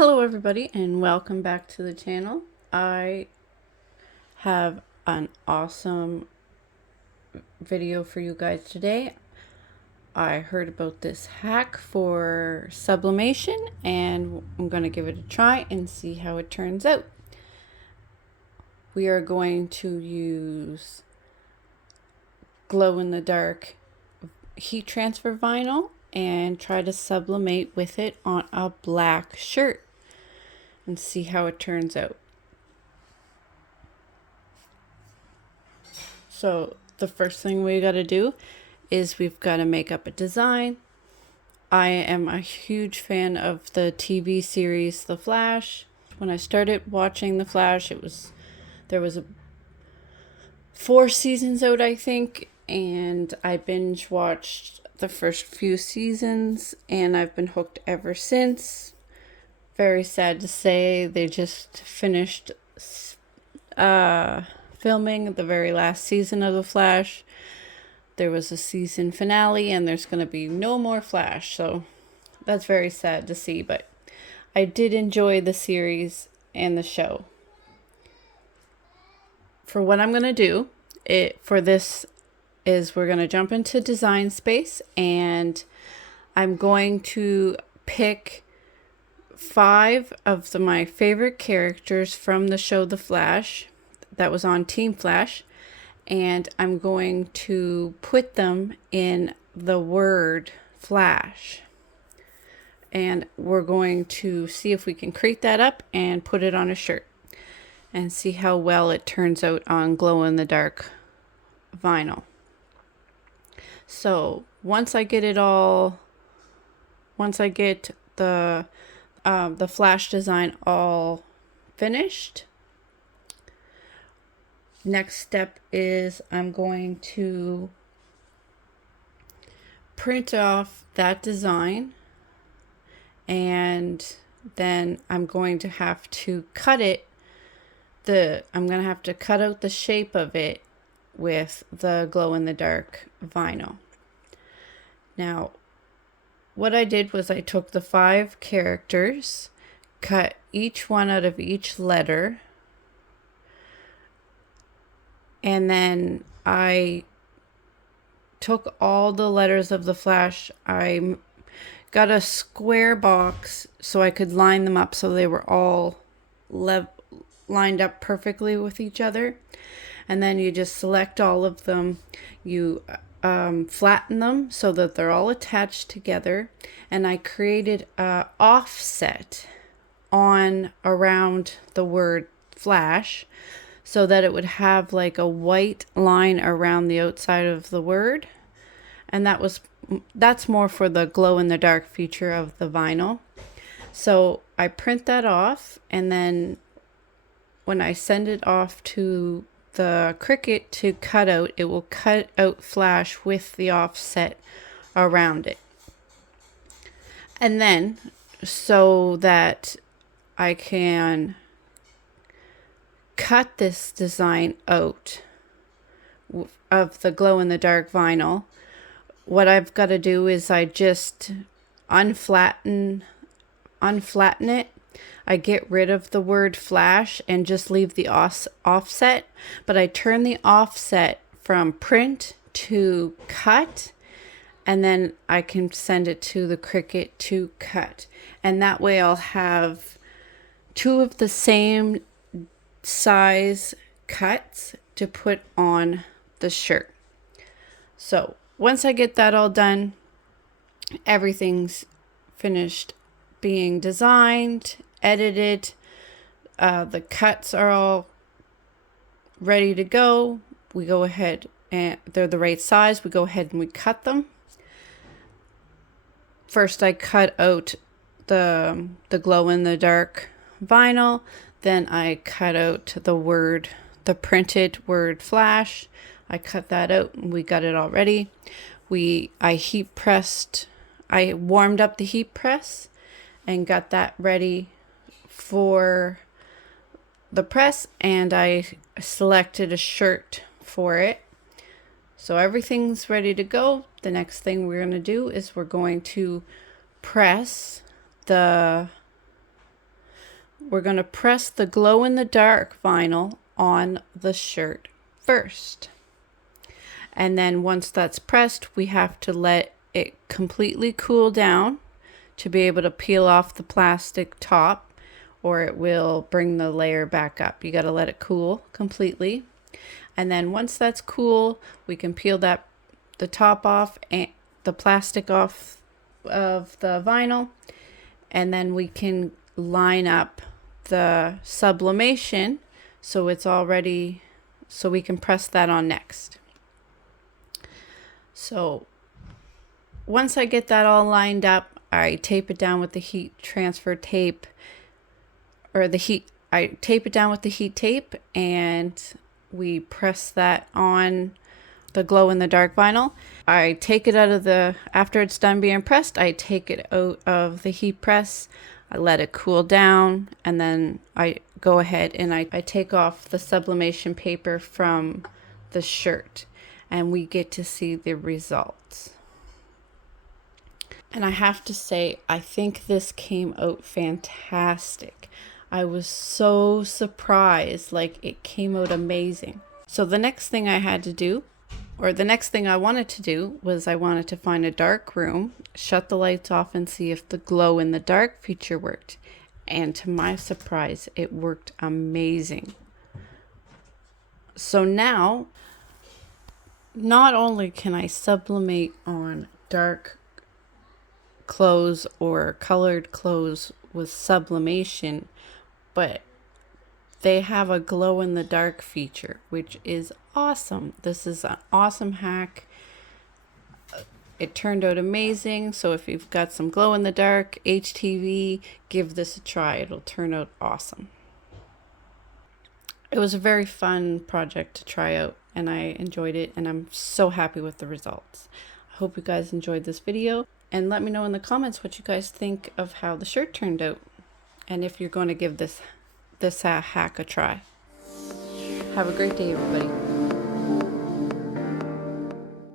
Hello everybody and welcome back to the channel. I have an awesome video for you guys today. I heard about this hack for sublimation and I'm going to give it a try and see how it turns out. We are going to use glow-in-the-dark heat transfer vinyl and try to sublimate with it on a black shirt and see how it turns out. So the first thing we got to do is we've got to make up a design. I am a huge fan of the TV series The Flash. When I started watching The Flash, there was 4 seasons out, I think, and I binge watched the first few seasons and I've been hooked ever since. Very sad to say they just finished filming the very last season of The Flash. There was a season finale and there's going to be no more Flash, so that's very sad to see, but I did enjoy the series and the show. For what I'm going to do for this is we're going to jump into design space and I'm going to pick 5 of my favorite characters from the show The Flash that was on Team Flash, and I'm going to put them in the word Flash. And we're going to see if we can crate that up and put it on a shirt and see how well it turns out on glow-in-the-dark vinyl. So once I get the Flash design all finished, next step is I'm going to print off that design and then I'm going to have to cut it. I'm going to have to cut out the shape of it with the glow-in-the-dark vinyl. Now, what I did was I took the 5 characters, cut each one out of each letter, and then I took all the letters of the Flash. I got a square box so I could line them up so they were all lined up perfectly with each other. And then you just select all of them. You flatten them so that they're all attached together. And I created an offset around the word Flash so that it would have like a white line around the outside of the word. And that's more for the glow-in-the-dark feature of the vinyl. So I print that off, and then when I send it off to the Cricut to cut out, it will cut out Flash with the offset around it. And then so that I can cut this design out of the glow-in-the-dark vinyl, what I've got to do is I just unflatten it. I get rid of the word Flash and just leave the offset, but I turn the offset from print to cut, and then I can send it to the Cricut to cut. And that way I'll have 2 of the same size cuts to put on the shirt. So once I get that all done, everything's finished being designed, edited, the cuts are all ready to go. We go ahead and they're the right size. We go ahead and we cut them. First I cut out the glow-in-the-dark vinyl, then I cut out the printed word Flash. I cut that out and we got it all ready. I warmed up the heat press and got that ready for the press, and I selected a shirt for it. So everything's ready to go. The next thing we're going to do is we're going to press the we're going to press the glow-in-the-dark vinyl on the shirt first. And then once that's pressed, we have to let it completely cool down to be able to peel off the plastic top, or it will bring the layer back up. You got to let it cool completely. And then once that's cool, we can peel the top off and the plastic off of the vinyl, and then we can line up the sublimation so it's all ready, so we can press that on next. So once I get that all lined up, I tape it down with the heat transfer tape, or I tape it down with the heat tape, and we press that on the glow-in-the-dark vinyl. I take it out of after it's done being pressed, I take it out of the heat press, I let it cool down, and then I go ahead and I take off the sublimation paper from the shirt, and we get to see the results. And I have to say, I think this came out fantastic. I was so surprised, like it came out amazing. So the next thing I had to do, or the next thing I wanted to do, was I wanted to find a dark room, shut the lights off, and see if the glow in the dark feature worked. And to my surprise, it worked amazing. So now, not only can I sublimate on dark clothes or colored clothes with sublimation, but they have a glow in the dark feature, which is awesome. This is an awesome hack. It turned out amazing. So if you've got some glow in the dark HTV, give this a try. It'll turn out awesome. It was a very fun project to try out, and I enjoyed it, and I'm so happy with the results. I hope you guys enjoyed this video, and let me know in the comments what you guys think of how the shirt turned out, and if you're going to give this hack a try. Have a great day, everybody.